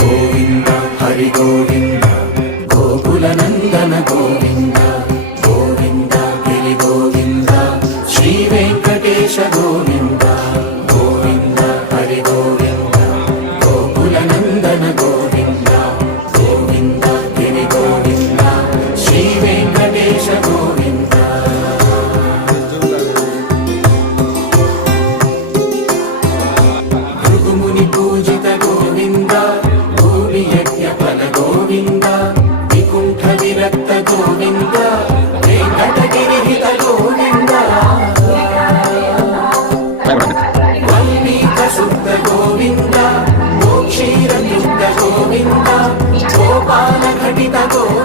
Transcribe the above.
గోవింద హరి గోవింద గోకుల నందన గోవింద గోవింద గిరి గోవింద శ్రీ వెంకటేశ గోవింద గోవింద హరి గోవింద గోకుల నందన గోవింద గోవింద గిరి గోవింద శ్రీ వెంకటేశ గోవింద భృగుముని పూజిత గోవింద భూమి యజ్ఞ ఫల గోవింద వికుంఠ విరక్త గోవింద వెంకటగిరి హిత గోవింద వల్మీక శుద్ధ గోవింద గోక్షీర యుక్త గోవింద గోపాల ఘటిత గోవింద